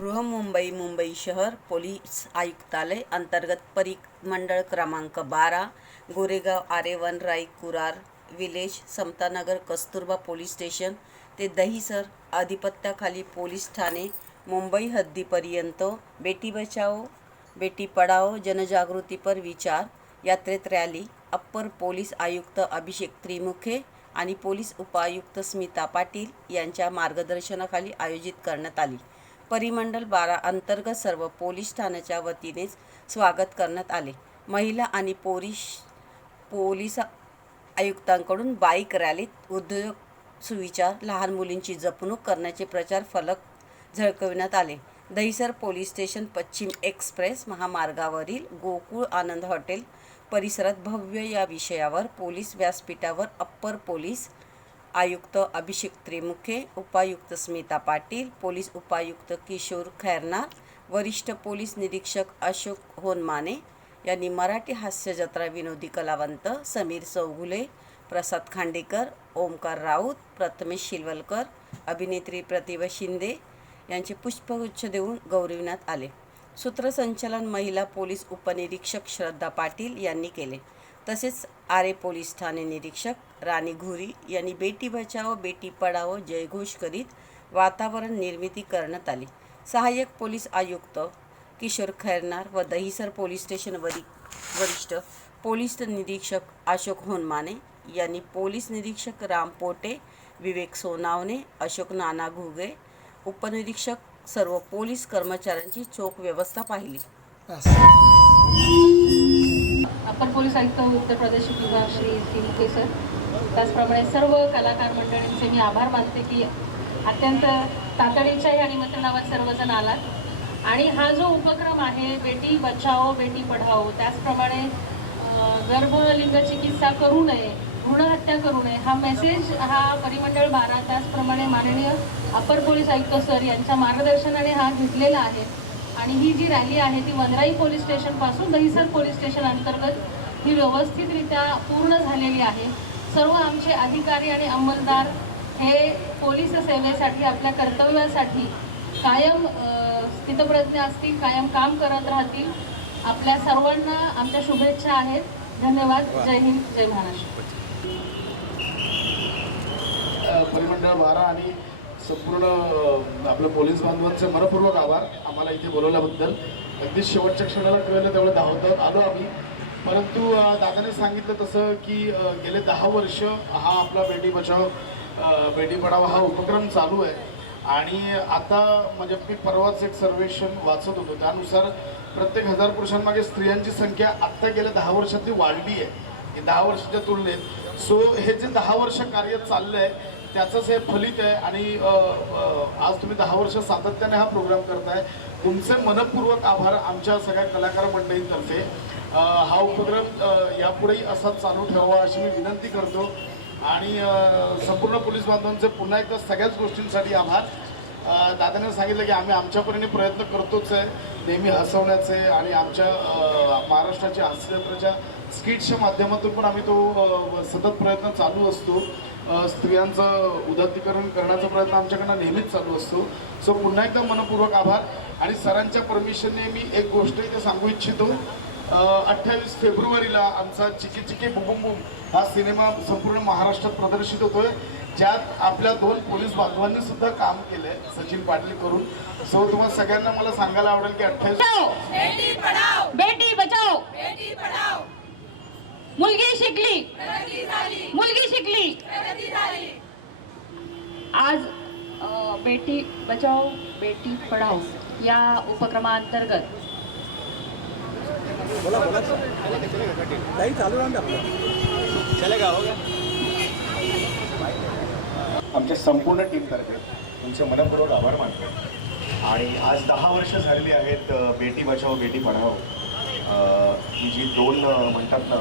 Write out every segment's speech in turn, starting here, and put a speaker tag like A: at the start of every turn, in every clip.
A: बृहमुंबई मुंबई शहर पोलीस आयुक्तालय अंतर्गत परिमंडळ क्रमांक बारा गोरेगाव आरे वन राई Kurar village Samtanagar Kasturba police station ते दहिसर आधिपत्याखाली पोलीस ठाणे मुंबई हद्दीपर्यंत बेटी बचाओ बेटी पडाओ जनजागृतीपर विचार यात्रेत रॅली अप्पर पोलीस आयुक्त अभिषेक त्रिमुखे आणि पोलीस उपायुक्त स्मिता पाटील यांच्या मार्गदर्शनाखाली आयोजित करण्यात आली. परिमंडल बारा अंतर्गत सर्व पोलीस ठाण्याच्या वतीनेच स्वागत करण्यात आले. महिला आणि पोलीस पोलीस आयुक्तांकडून बाईक रॅलीत उद्योग सुविचार लहान मुलींची जपणूक करण्याचे प्रचार फलक झळकविण्यात आले. दहिसर पोलीस स्टेशन पश्चिम एक्सप्रेस महामार्गावरील गोकुळ आनंद हॉटेल परिसरात भव्य या विषयावर पोलीस व्यासपीठावर अप्पर पोलीस आयुक्त अभिषेक त्रिमुखे उपायुक्त स्मिता पाटील पोलीस उपायुक्त किशोर खैरनार वरिष्ठ पोलीस निरीक्षक अशोक होनमाने यांनी मराठी हास्य जत्रा विनोदी कलावंत समीर चौगुले प्रसाद खांडेकर ओमकार राऊत प्रथमेश शिलवलकर अभिनेत्री प्रतिभा शिंदे यांचे पुष्पगुच्छ देऊन गौरविण्यात आले. सूत्रसंचालन महिला पोलीस उपनिरीक्षक श्रद्धा पाटील यांनी केले. तसेच आरे पोलीस ठाणे निरीक्षक राणी घुरी यांनी बेटी बचाओ बेटी पढाओ जयघोष करीत वातावरण निर्मिती करण्यात आली. सहाय्यक पोलीस आयुक्त किशोर खैरनार व दहिसर पोलीस स्टेशन वरी वरिष्ठ पोलीस निरीक्षक अशोक होनमाने यांनी पोलीस निरीक्षक राम पोटे विवेक सोनावणे अशोक नाना घुगे उपनिरीक्षक सर्व पोलीस कर्मचाऱ्यांची चोख व्यवस्था पाहिली.
B: अप्पर पोलीस आयुक्त उत्तर प्रदेश विभाग श्री तिमुके सर. त्याचप्रमाणे सर्व कलाकार मंडळींचे मी आभार मानते की अत्यंत तातडीच्या या निमंत्रणावर सर्वजण आलात. आणि हा जो उपक्रम आहे बेटी बचाओ बेटी पढाओ त्याचप्रमाणे गर्भलिंग चिकित्सा करू नये भ्रूणहत्या करू नये हा मेसेज हा परिमंडळ बारा त्याचप्रमाणे माननीय अप्पर पोलीस आयुक्त सर यांच्या मार्गदर्शनाने हा घेतलेला आहे. आणि ही जी रॅली आहे ती वनराई पोलीस स्टेशनपासून दहिसर पोलीस स्टेशन अंतर्गत ही व्यवस्थितरित्या पूर्ण झालेली आहे. सर्व आमचे अधिकारी आणि अंमलदार हे पोलीस सेवेसाठी आपल्या कर्तव्यासाठी कायम स्थितप्रज्ञ असतील कायम काम करत राहतील. आपल्या सर्वांना आमच्या शुभेच्छा आहेत. धन्यवाद. जय हिंद. जय महाराष्ट्र.
C: परिमंडळ बारा आणि संपूर्ण आपलं पोलीस बांधवांचे मनपूर्वक आभार आम्हाला इथे बोलवल्याबद्दल. अगदी शेवटच्या क्षणाला कळलं तेवढं धावत आलो आम्ही. परंतु दादाने सांगितलं तसं की गेले दहा वर्ष हा आपला बेटी बचाव बेटी पढाव हा उपक्रम चालू आहे. आणि आता म्हणजे मी परवाच एक सर्वेक्षण वाचत होतो. त्यानुसार प्रत्येक हजार पुरुषांमागे स्त्रियांची संख्या आत्ता गेल्या दहा वर्षातली वाढली आहे. की दहा वर्षाच्या तुलनेत सो हे जे दहा वर्ष कार्य चाललं आहे त्याचंच हे फलित आहे. आणि आज तुम्ही दहा वर्ष सातत्याने हा प्रोग्राम करताय. तुमचे मनपूर्वक आभार आमच्या सगळ्या कलाकार मंडळींतर्फे. हा उपक्रम यापुढेही असाच चालू ठेवावा अशी मी विनंती करतो. आणि संपूर्ण पोलीस बांधवांचे पुन्हा एकदा सगळ्याच गोष्टींसाठी आभार. दादाने सांगितलं की आम्ही आमच्यापरीने प्रयत्न करतोच आहे. नेहमी हसवण्याचे आणि आमच्या महाराष्ट्राच्या हास्यजत्रेच्या स्किटच्या माध्यमातून पण आम्ही तो सतत प्रयत्न चालू असतो. स्त्रियांचं उदात्तीकरण करण्याचा प्रयत्न आमच्याकडनं नेहमीच चालू असतो. सो पुन्हा एकदा मनपूर्वक आभार आणि सरांच्या परमिशनने मी एक गोष्ट इथे सांगू इच्छितो. अठ्ठावीस फेब्रुवारीला आमचा चिकी चिकी बुबुम बुम हा सिनेमा संपूर्ण महाराष्ट्रात प्रदर्शित होतोय. ज्यात आपल्या दोन पोलीस बांधवांनी सुद्धा काम केलंय सचिन पाटील करून सो तुम्हाला सगळ्यांना मला सांगायला आवडेल की अठ्ठावीस
B: बचाओ बेटी बचाओ मुलगी शिकली मुलगी शिकली आज बेटी बचाओ बेटी पढाओ या उपक्रमाअंतर्गत
D: नाही चालू राहून द्या आपलं
E: आमच्या संपूर्ण टीमतर्फे तुमचे मनपूर्वक आभार मानतो. आणि आज दहा वर्ष झालेली आहेत बेटी बचाओ बेटी पढाओ. ही जी दोन म्हणतात ना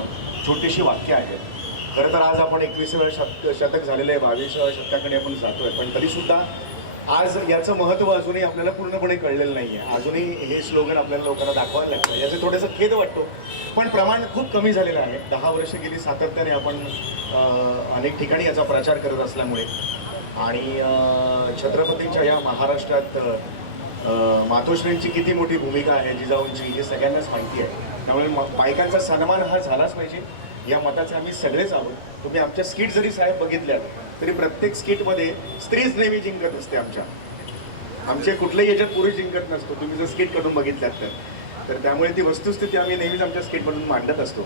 E: छोटीशी वाक्य आहेत खरं तर आज आपण एकविसाव्या शतक शतक झालेलं आहे बावीसाव्या शतकाकडे आपण जातो आहे पण तरीसुद्धा आज याचं महत्त्व अजूनही आपल्याला पूर्णपणे कळलेलं नाही आहे अजूनही हे स्लोगन आपल्याला लोकांना दाखवायला लागतं. याचं थोडंसं खेद वाटतो. पण प्रमाण खूप कमी झालेलं आहे. दहा वर्ष गेली सातत्याने आपण अनेक ठिकाणी याचा प्रचार करत असल्यामुळे. आणि छत्रपतींच्या या महाराष्ट्रात मातोश्रींची किती मोठी भूमिका आहे जिजाऊंची हे सगळ्यांनाच माहिती आहे. त्यामुळे बायकांचा सन्मान हा झालाच पाहिजे. या मताचे आम्ही सगळेच आहोत. तुम्ही आमच्या स्किट जरी साहेब बघितल्यात तरी प्रत्येक स्किटमध्ये स्त्रीच नेहमी जिंकत असते आमच्या. आमचे कुठल्याही याच्यात पुरुष जिंकत नसतो. तुम्ही जर स्किट करून बघितल्यात तर. तर त्यामुळे ती वस्तुस्थिती आम्ही नेहमीच आमच्या स्किटमधून मांडत असतो.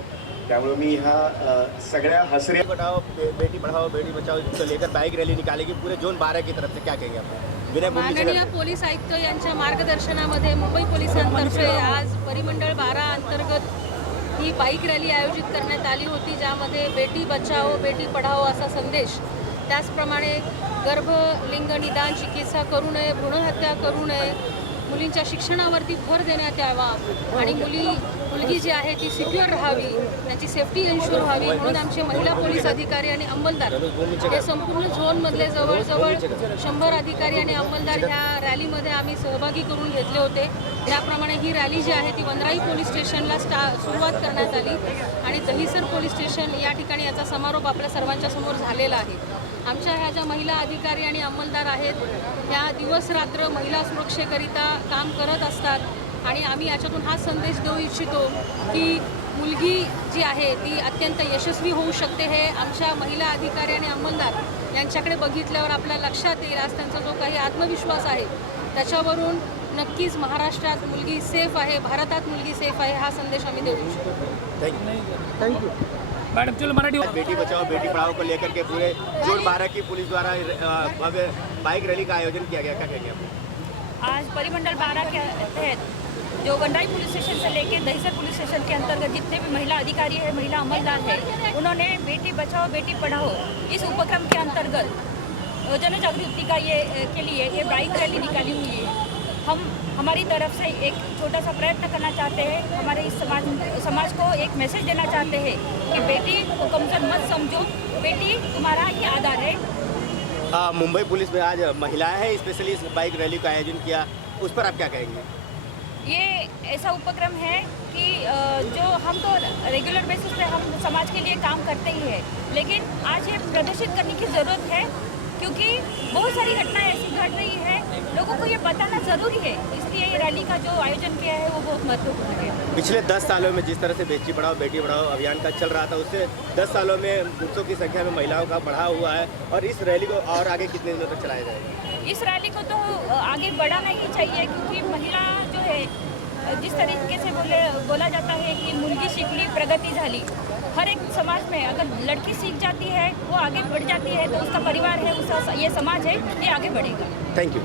E: त्यामुळे मी ह्या सगळ्या हसरे
D: बे- बेटी पढ़ाओ बेटी बचाओ को लेकर बाइक रैली निकालेगी. पूरे जोन बारह की तरफ से क्या कहेंगे आप विनय भूमि से
B: माननीय पोलीस आयुक्त यांच्या मार्गदर्शनामध्ये मुंबई पोलिसांतर्फे आज परिमंडळ बारा अंतर्गत ही बाईक रॅली आयोजित करण्यात आली होती ज्यामध्ये बेटी बचाओ बेटी पढाओ असा संदेश त्याचप्रमाणे गर्भ लिंग निदान चिकित्सा करू नये भ्रूणहत्या करू नये मुलींच्या शिक्षणावरती भर देण्यात यावा आणि मुली मुलगी जी आहे ती सिक्युअर राहावी त्यांची सेफ्टी इन्शुअर व्हावी म्हणून आमचे महिला पोलीस अधिकारी आणि अंमलदार हे संपूर्ण झोनमधले जवळजवळ शंभर अधिकारी आणि अंमलदार ह्या रॅलीमध्ये आम्ही सहभागी करून घेतले होते. त्याप्रमाणे ही रॅली जी आहे ती वनराई पोलीस स्टेशनला स्टा सुरुवात करण्यात आली. आणि दहिसर पोलीस स्टेशन या ठिकाणी याचा समारोप आपल्या सर्वांच्या समोर झालेला आहे. आमच्या ह्या ज्या महिला अधिकारी आणि अंमलदार आहेत त्या दिवस रात्र महिला सुरक्षेकरिता काम करत असतात आणि आम्ही याच्यातून हा संदेश देऊ इच्छितो की मुलगी जी आहे ती अत्यंत यशस्वी होऊ शकते हे आमच्या महिला अधिकारी आणि अंमलदार यांच्याकडे बघितल्यावर आपल्या लक्षात येईल. आज त्यांचा जो काही आत्मविश्वास आहे त्याच्यावरून नक्कीच महाराष्ट्रात मुलगी सेफ आहे भारतात मुलगी सेफ आहे हा संदेश आम्ही देऊ इच्छितो.
D: बेटी बचाओ बेटी पढ़ाओ को लेकर के पूरे जोन बारह की पुलिस द्वारा भव्य बाइक रैली का आयोजन किया गया। क्या कहेंगे आप?
F: आज परिमंडल बारह के तहत जो गंडाई पुलिस स्टेशन से लेकर दहिसर पुलिस स्टेशन के अंतर्गत जितने भी महिला अधिकारी है महिला अमलदार है उन्होंने बेटी बचाओ बेटी पढ़ाओ इस उपक्रम के अंतर्गत जन जागृति का ये के लिए ये बाइक रैली निकाली हुई है। हम हमारी तरफ़ से एक छोटा सा प्रयत्न करना चाहते हैं। हमारे इस समाज समाज को एक मैसेज देना चाहते हैं कि बेटी को कमज़ोर मत समझो। बेटी तुम्हारा ही आधार है।
D: मुंबई पुलिस में आज महिलाएँ हैं स्पेशली इस बाइक रैली का आयोजन किया। उस पर आप क्या कहेंगे?
F: ये ऐसा उपक्रम है कि जो हम तो रेगुलर बेसिस पे हम समाज के लिए काम करते ही है। लेकिन आज ये प्रदर्शित करने की ज़रूरत है क्योंकि बहुत सारी घटनाएँ ऐसी घट रही है। लोगों को ये बताना ज़रूरी है। इसलिए ये रैली का जो आयोजन किया है वो बहुत महत्वपूर्ण है।
D: पिछले दस सालों में जिस तरह से बेटी पढ़ाओ बेटी पढ़ाओ अभियान का चल रहा था उससे दस सालों में पुरुषों की संख्या में महिलाओं का बढ़ा हुआ है और इस रैली को और आगे कितने दिनों तक चलाया जाएगा?
F: इस रैली को तो आगे बढ़ाना ही चाहिए क्योंकि महिला जो है जिस तरीके से बोले बोला जाता है कि मुलगी शिकली प्रगति झाली। हर एक समाज में अगर लड़की सीख जाती है वो आगे बढ़ जाती है तो उसका परिवार है उसका ये समाज है ये आगे बढ़ेगा।
D: Thank you